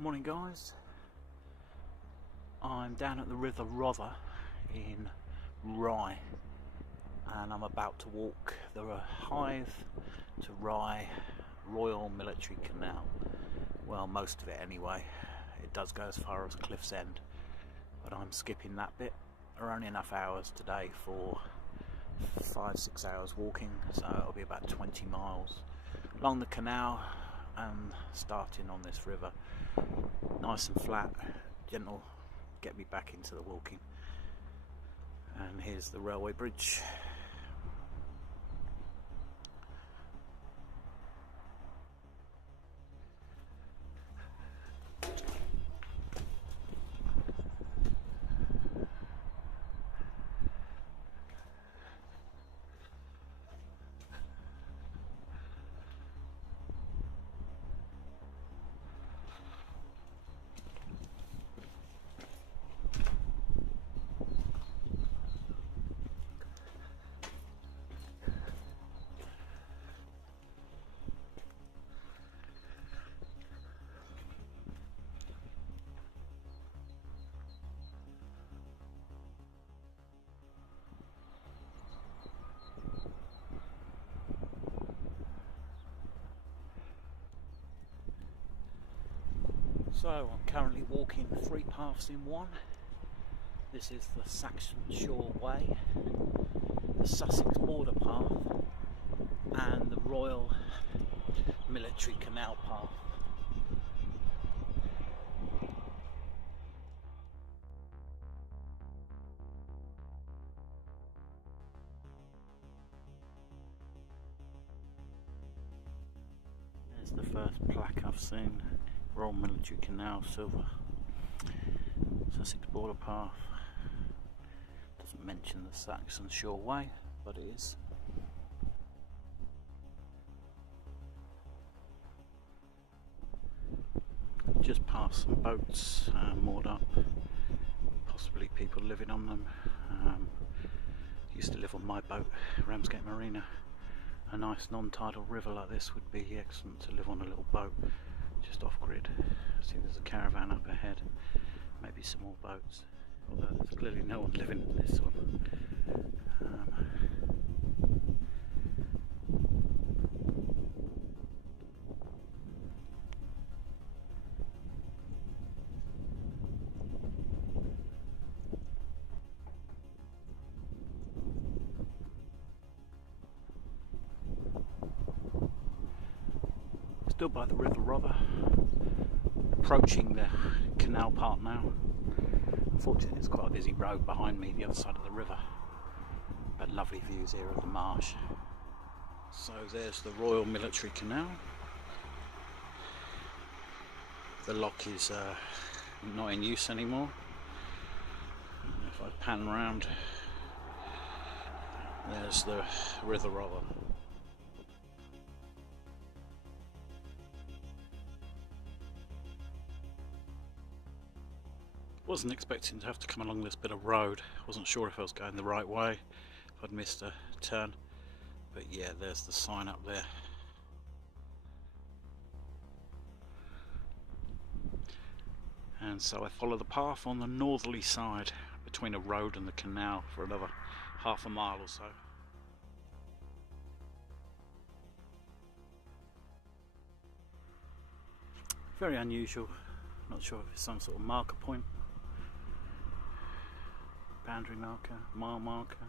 Morning guys, I'm down at the River Rother in Rye and I'm about to walk the Hythe to Rye Royal Military Canal. Well, most of it anyway. It does go as far as Cliff's End, but I'm skipping that bit. There are only enough hours today for 5-6 hours walking, so it'll be about 20 miles along the canal and starting on this river. Nice and flat, gentle, get me back into the walking. And here's the railway bridge. So I'm currently walking 3 paths in one. This is the Saxon Shore Way, the Sussex Border Path and the Royal Military Canal Path. There's the first plaque I've seen. Royal Military Canal, silver. Sussex Border Path. Doesn't mention the Saxon Shore Way, but it is. Just past some boats moored up. Possibly people living on them. Used to live on my boat, Ramsgate Marina. A nice non-tidal river like this would be excellent to live on a little boat. Just off grid. See, there's a caravan up ahead, maybe some more boats, although there's clearly no one living in this one. Still by the River Rother, approaching the canal part now. Unfortunately, it's quite a busy road behind me, the other side of the river, but lovely views here of the marsh. So there's the Royal Military Canal. The lock is not in use anymore. If I pan around, there's the River Rother. Wasn't expecting to have to come along this bit of road. Wasn't sure if I was going the right way, if I'd missed a turn, but yeah, there's the sign up there. And so I follow the path on the northerly side between a road and the canal for another half a mile or so. Very unusual. Not sure if it's some sort of marker point. Boundary marker, mile marker.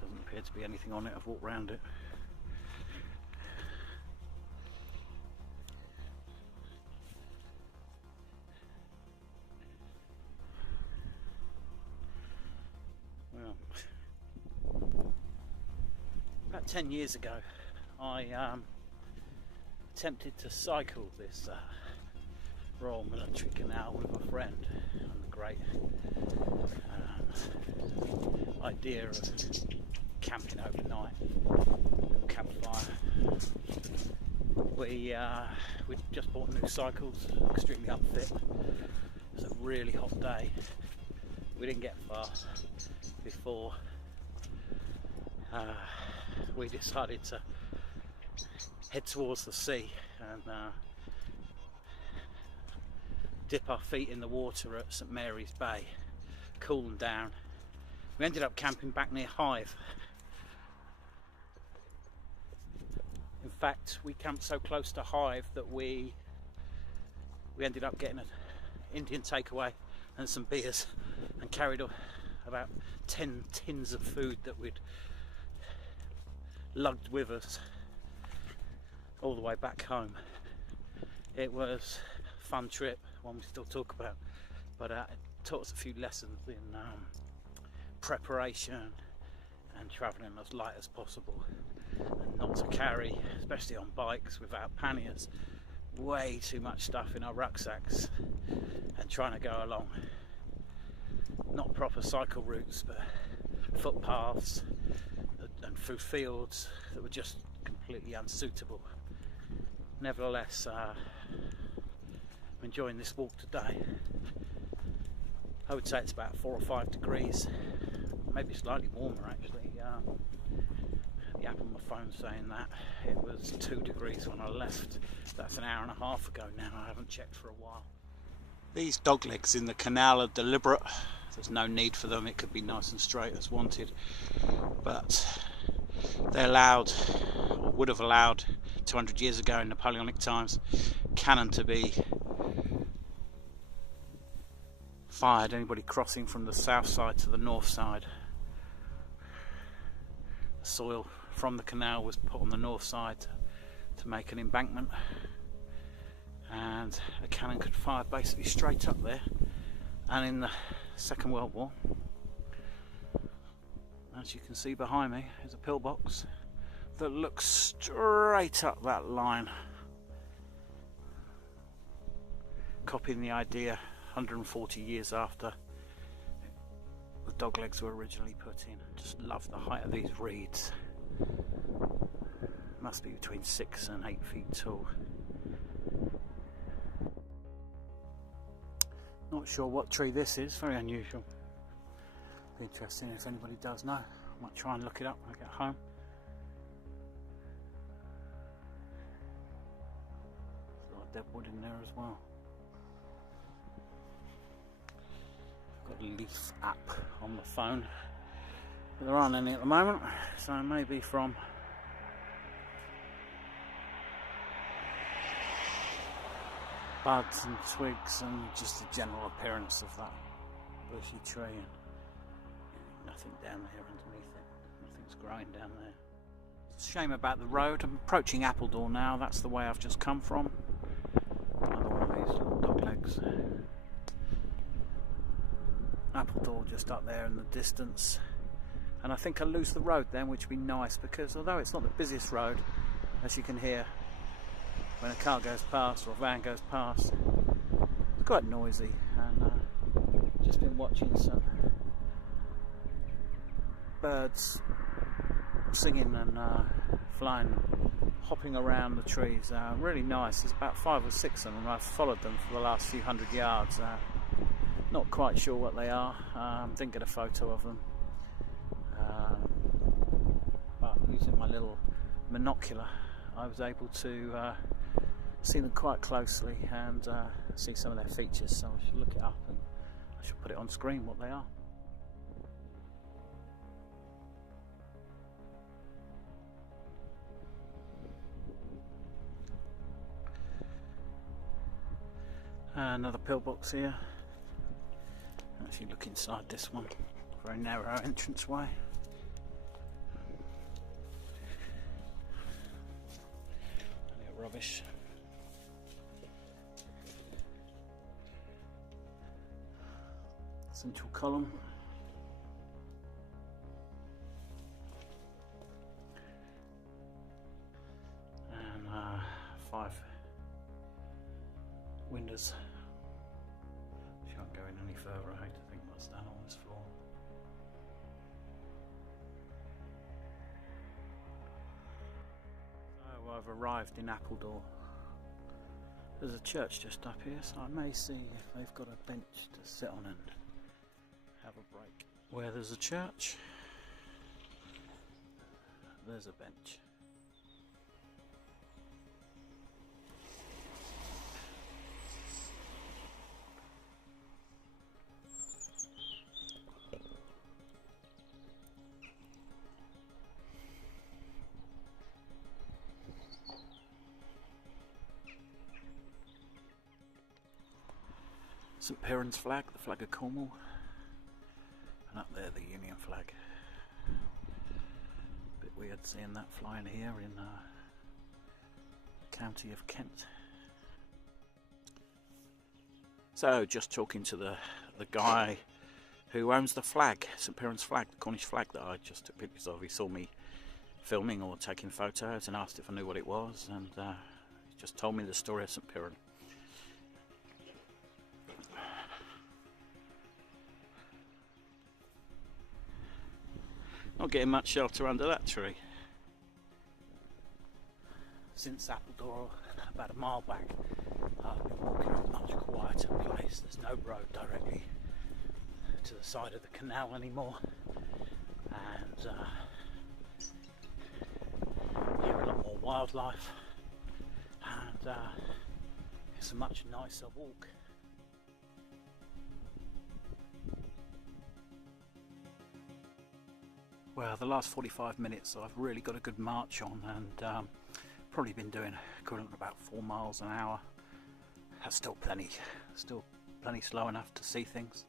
Doesn't appear to be anything on it. I've walked round it. Well, about 10 years ago I attempted to cycle this Royal Military Canal with a friend, and the great idea of camping overnight, little campfire. We'd just bought new cycles, extremely unfit. It was a really hot day. We didn't get far before we decided to head towards the sea, and dip our feet in the water at St Mary's Bay, cool them down. We ended up camping back near Hythe. In fact, we camped so close to Hythe that we ended up getting an Indian takeaway and some beers, and carried about 10 tins of food that we'd lugged with us all the way back home. It was a fun trip, one we still talk about, but it taught us a few lessons in preparation and travelling as light as possible, and not to carry, especially on bikes without panniers, way too much stuff in our rucksacks, and trying to go along not proper cycle routes but footpaths and through fields that were just completely unsuitable. Nevertheless, I'm enjoying this walk today. I would say it's about 4 or 5 degrees, maybe slightly warmer actually. The app on my phone saying that it was 2 degrees when I left. That's an hour and a half ago now. I haven't checked for a while. These dog legs in the canal are deliberate. There's no need for them. It could be nice and straight as wanted, but they allowed, or would have allowed 200 years ago in Napoleonic times, cannon to be fired anybody crossing from the south side to the north side. The soil from the canal was put on the north side to make an embankment, and a cannon could fire basically straight up there. And in the Second World War, as you can see behind me, is a pillbox that looks straight up that line, copying the idea 140 years after the dog legs were originally put in. Just love the height of these reeds. Must be between 6 and 8 feet tall. Not sure what tree this is, very unusual. Be interesting if anybody does know. I might try and look it up when I get home. There's a lot of dead wood in there as well. I've got a Leaf app on the phone, but there aren't any at the moment, so maybe from buds and twigs and just the general appearance of that bushy tree, and nothing down there underneath it. Nothing's growing down there. It's a shame about the road. I'm approaching Appledore now. That's the way I've just come from. Another one of these little dog legs. Appledore just up there in the distance, and I think I'll lose the road then, which would be nice, because although it's not the busiest road, as you can hear when a car goes past or a van goes past, it's quite noisy. And just been watching some birds singing and flying, hopping around the trees. Really nice. There's about 5 or 6 of them. I've followed them for the last few hundred yards. Not quite sure what they are. Didn't get a photo of them, but using my little monocular I was able to see them quite closely and see some of their features, so I should look it up and I should put it on screen what they are. Another pillbox here. Actually look inside this one. Very narrow entranceway. Plenty of rubbish. Central column. And 5 windows. Can't go in any further. I hate to think what's down on this floor. So I've arrived in Appledore. There's a church just up here, so I may see if they've got a bench to sit on and have a break. Where there's a church, there's a bench. St Piran's flag, the flag of Cornwall, and up there the Union flag. Bit weird seeing that flying here in the county of Kent. So just talking to the guy who owns the flag, St Piran's flag, the Cornish flag that I just took pictures of. He saw me filming or taking photos and asked if I knew what it was, and he just told me the story of St Piran. Not getting much shelter under that tree. Since Appledore, about a mile back, I've been walking in a much quieter place. There's no road directly to the side of the canal anymore, and hear a lot more wildlife, and it's a much nicer walk. Well, the last 45 minutes I've really got a good march on, and probably been doing equivalent of about 4 miles an hour. That's still plenty slow enough to see things.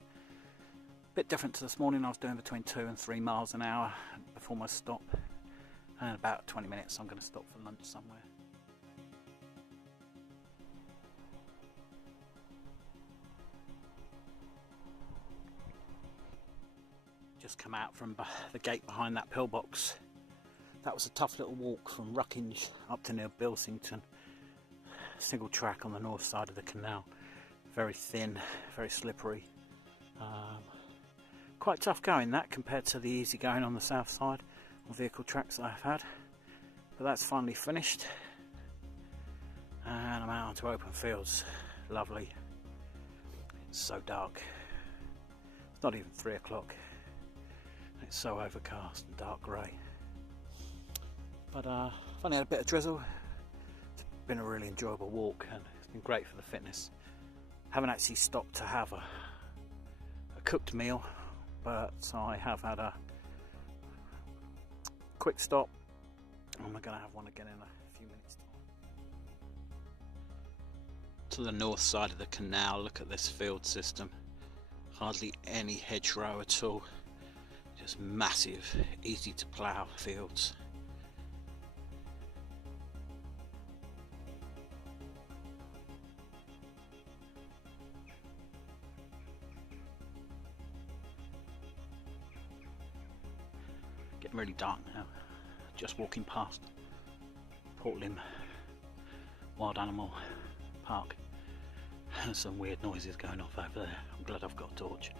Bit different to this morning. I was doing between 2 and 3 miles an hour before my stop, and in about 20 minutes I'm going to stop for lunch somewhere. Just come out from the gate behind that pillbox. That was a tough little walk from Ruckinge up to near Bilsington. Single track on the north side of the canal. Very thin, very slippery. Quite tough going that compared to the easy going on the south side on vehicle tracks that I've had. But that's finally finished. And I'm out onto open fields. Lovely. It's so dark. It's not even 3 o'clock. It's so overcast and dark grey. But I've only had a bit of drizzle. It's been a really enjoyable walk, and it's been great for the fitness. Haven't actually stopped to have a cooked meal, but I have had a quick stop, and we're going to have one again in a few minutes' time. To the north side of the canal, look at this field system. Hardly any hedgerow at all. Just massive, easy to plough fields. Getting really dark now. Just walking past Port Lympne Wild Animal Park. There's some weird noises going off over there. I'm glad I've got a torch.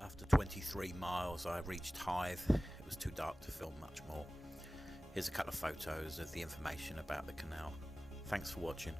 After 23 miles I reached Hythe. It was too dark to film much more. Here's a couple of photos of the information about the canal. Thanks for watching.